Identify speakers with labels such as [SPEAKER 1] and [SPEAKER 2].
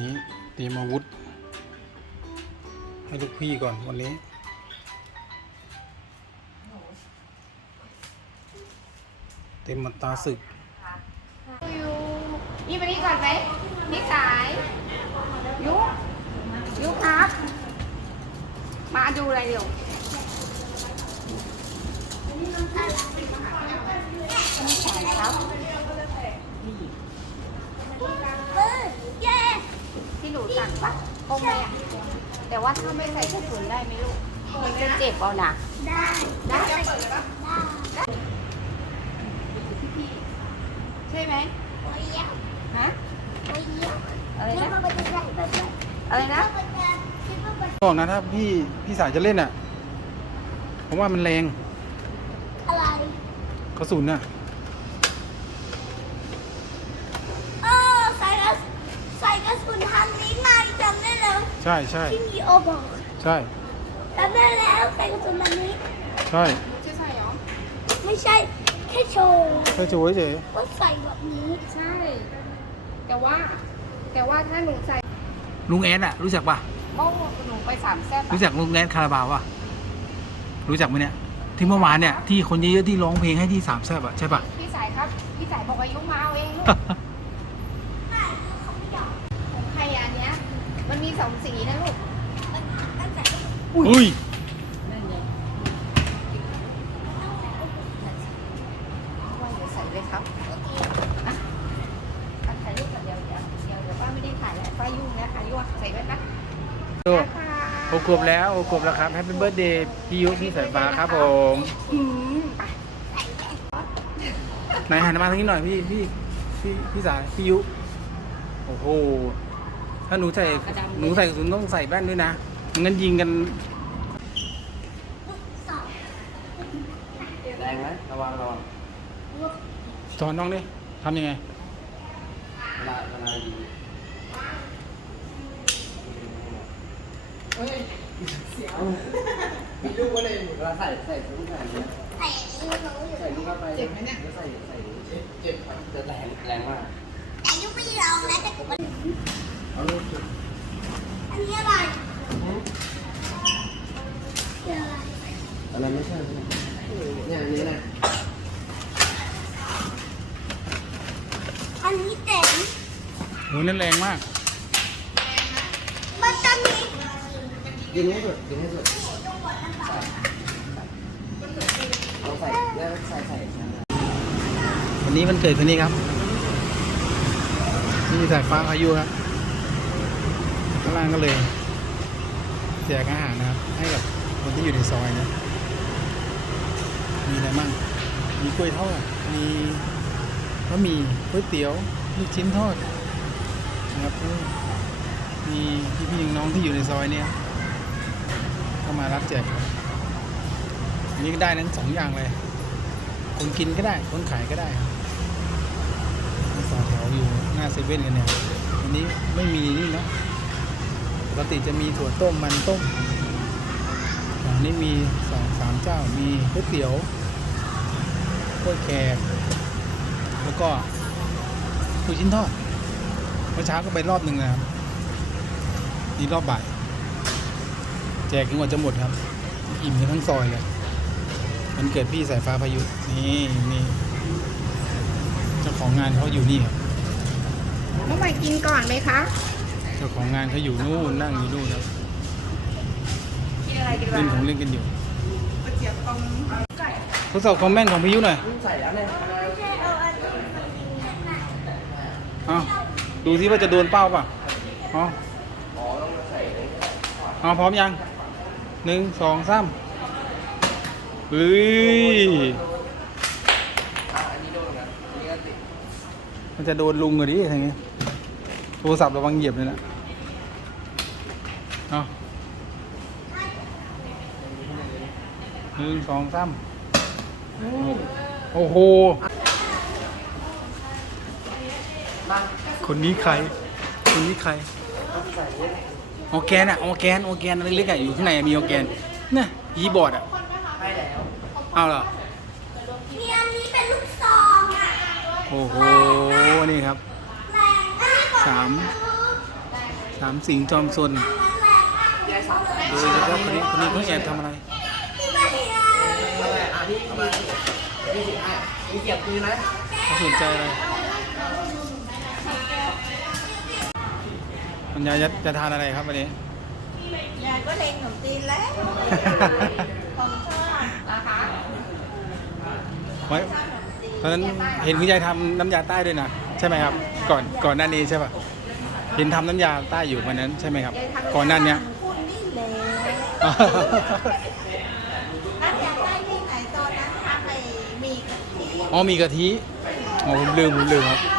[SPEAKER 1] นี้เตรียมอาวุธ ให้ลูกพี่ก่อนวันนี้ เต็มมันตราศึก
[SPEAKER 2] ยูนี่มานี่ก่อนไหมนี่สายยุยุครับ มาดูอะไรเดี๋ยวนี่สายครับ ที่หนูสั่ง ปะคงไหมอะแต่ว่าถ้าไม่ใส่กระสุนได้ไหมลูกมันจะเจ็บเอานะ
[SPEAKER 3] ได้
[SPEAKER 2] ได้
[SPEAKER 3] ได้ได้
[SPEAKER 2] ใช่ไหม
[SPEAKER 3] โอ้ยเยี่ยม
[SPEAKER 2] ฮะ
[SPEAKER 3] โอ้ยเยี่ยม
[SPEAKER 2] อะไรนะ
[SPEAKER 3] ว่าะใหญ่ไปไหม
[SPEAKER 2] อะไรนะ
[SPEAKER 1] บอกนะถ้าพี่พี่สายจะเล่นอะผมว่ามันแรง
[SPEAKER 3] อะไร
[SPEAKER 1] กระสุนน่ะ
[SPEAKER 3] เออใส่กระใส่กระสุนทางนี้มาจำได้แล้ว
[SPEAKER 1] ใช่ใช่
[SPEAKER 3] ที่มีโอบอก
[SPEAKER 1] ใช่
[SPEAKER 3] จำได้แล้วใส่กระสุนแบบนี้
[SPEAKER 1] ใช่
[SPEAKER 2] จะใส่หรอ
[SPEAKER 3] ไม่ใช่ แค่โชว์
[SPEAKER 1] แค่โชว์เฉย
[SPEAKER 3] ว่าใส่แบบนี้
[SPEAKER 2] ใช่ แต่ว่า แต่ว่าถ้าหนูใส่
[SPEAKER 1] ลุงแอดอะรู้จักปะ
[SPEAKER 2] โม่หนูไปสามแซ่บอะ
[SPEAKER 1] รู้จักลุงแอดคาราบาวปะรู้จักไหมเนี่ยที่เมื่อวานเนี่ยที่คนเยอะๆที่ร้องเพลงให้ที่สามแซ่บอะใช่ปะ
[SPEAKER 2] พี่สายครับ พี่สายบอกอายุมาเอาเองลูก
[SPEAKER 3] ไม่เขาไม่ยอม
[SPEAKER 2] ของใครอะอันเนี้ย มันมีสองสีนะลูก
[SPEAKER 3] ตั้งแต่
[SPEAKER 1] อุ้ย
[SPEAKER 2] ว่าเดี๋ยวใส่เลยครับอะอะถ่ายรูปก่อนเดี๋ยวเดี๋ยวเดี๋ยวเดี๋ยวป้าไม่ได้ถ่ายแล้วป้ายุ่งนะถ่ายยุ่งใส่ไว้ปะ
[SPEAKER 1] ดู
[SPEAKER 2] ค่ะ
[SPEAKER 1] หกขวบแล้วหกขวบแล้วครับแฮปปี้เบิร์ดเดย์พี่ยุพี่สายฟ้าครับผม
[SPEAKER 2] อืมไป
[SPEAKER 1] ไหนหันมาทางนี้หน่อยพี่พี่พี่พี่สายพี่ยุโอ้โห ถ้าหนูใส่หนูใส่กระสุนต้องใส่แว่นด้วยนะไม่งั้นยิงกัน
[SPEAKER 3] สอง
[SPEAKER 4] แรงไหมระวังระวัง
[SPEAKER 1] สอนน้องดิทำยังไง
[SPEAKER 4] เวลาเวลายิงมีลูกก็เลยเวลาใส่ใส่ซุ้มใส่เนี่ย
[SPEAKER 3] ใส่อันนี้เขาอยู่
[SPEAKER 4] ใส่ลูกเข้าไปเจ็บไหมเนี่ยใส่ใส่เจ็บเจ็บจะแรงแรงมาก
[SPEAKER 3] แต่ยุไม่ลองนะแต่กูมัน
[SPEAKER 4] เอาลูกจุด
[SPEAKER 3] อันนี้อะไรเจออะไร
[SPEAKER 4] อะไรไม่ใช่เนี่ยอันนี้นะ
[SPEAKER 3] อันนี้เต็ม
[SPEAKER 1] โหนั่นแรงมาก
[SPEAKER 3] มันจะมี
[SPEAKER 4] ยิงให้สุดยิงให้สุดเอาใส่แล้วใส่ใส่ใส่
[SPEAKER 1] วันนี้มันเกิดคนนี้ครับ นี่สายฟ้าอายุครับ ข้างล่างก็เลยแจกอาหารนะครับ ให้กับคนที่อยู่ในซอยนะมีอะไรบ้างมีกล้วยทอดมีบะหมี่ก๋วยเตี๋ยวลูกชิ้นทอดนะครับมีพี่ๆน้องที่อยู่ในซอยเนี่ยเข้ามารับแจกอันนี้ก็ได้ทั้งสองอย่างเลย คนกินก็ได้ คนขายก็ได้ต่อแถวอยู่หน้าเซเว่นกันเนี่ยวันนี้ไม่มีนี่เนาะ กติจะมีถั่วต้มมันต้มอันนี้มีสองสามเจ้ามีก๋วยเตี๋ยวกล้วยแขกแล้วก็ลูกชิ้นทอดเมื่อเช้าก็ไปรอบหนึ่งนะครับนี่รอบบ่าย แจกจนกว่าจะหมดครับ อิ่มกันทั้งซอยเลยมันเกิดพี่สายฟ้าพายุนี่นี่เจ้าของงานเขาอยู่นี่ครับ
[SPEAKER 2] น้องใหม่กินก่อนไหมคะ
[SPEAKER 1] เจ้าของงานเขาอยู่นู่นนั่งอยู่นู่นครับ
[SPEAKER 2] กินอะไรดีกว่า
[SPEAKER 1] เล่นของเล่นกันอยู่ทดสอบคอมเมนต์ของพายุหน่อย
[SPEAKER 4] ใส่แล้วเนี่ย
[SPEAKER 3] ไม่ใช่เอาอันนี้
[SPEAKER 1] เอาดูซิว่าจะโดนเป้าป่ะเอาเอาพร้อมยังหนึ่งสองสามเฮ้ย
[SPEAKER 4] อะอันนี้โดนนะอันนี้ก็ติด
[SPEAKER 1] มันจะโดนลุงเลยดิทางนี้โทรศัพท์ระวังเหยียบเลยนะเอา หนึ่งสองสามโอ้โห
[SPEAKER 4] มา
[SPEAKER 1] คนนี้ใคร คนนี้ใคร
[SPEAKER 4] ใส่เนี่ย
[SPEAKER 1] ออร์แกนอะออร์แกนออร์แกนอะไรเล็กๆอะอยู่ข้างในอะมีออร์แกนเนี่ยยีบอร์ดอะ
[SPEAKER 4] ให้แล้ว
[SPEAKER 1] เอาเหรอ
[SPEAKER 3] มีอันนี้เป็นลูกซองอะ
[SPEAKER 1] โอ้โห นี่ครับ
[SPEAKER 3] แรงอันนี้ก่อน
[SPEAKER 1] สาม
[SPEAKER 3] แสา
[SPEAKER 1] มสิงจอมซนดูสิครับคนนี้คนนี้เขาแอบทำอะไร
[SPEAKER 4] อะนี่เอามานี่สิอะ มีเกียบคืนนะ
[SPEAKER 1] เขาสนใจอะไรมันยายจะจะทานอะไรครับวันนี้
[SPEAKER 2] ยายก็เล็งขนมจีนแล้วของชอบ
[SPEAKER 5] นะคะ
[SPEAKER 1] ไว้ตอนนั้นเห็นคุณยายทำน้ำยาใต้ด้วยนะใช่ไหมครับ ก่อนก่อนหน้านี้ใช่ปะเห็นทำน้ำยาใต้อยู่วันนั้นใช่ไหมครับ ก่อนหน้าเนี้ย
[SPEAKER 2] คุณนี่แหละนั่นอยากได้ที่ไหนตอนนั้นทำไอ้หมีกะทิ
[SPEAKER 1] อ๋อมีกะทิอ๋อผมลืมผมลืมครับ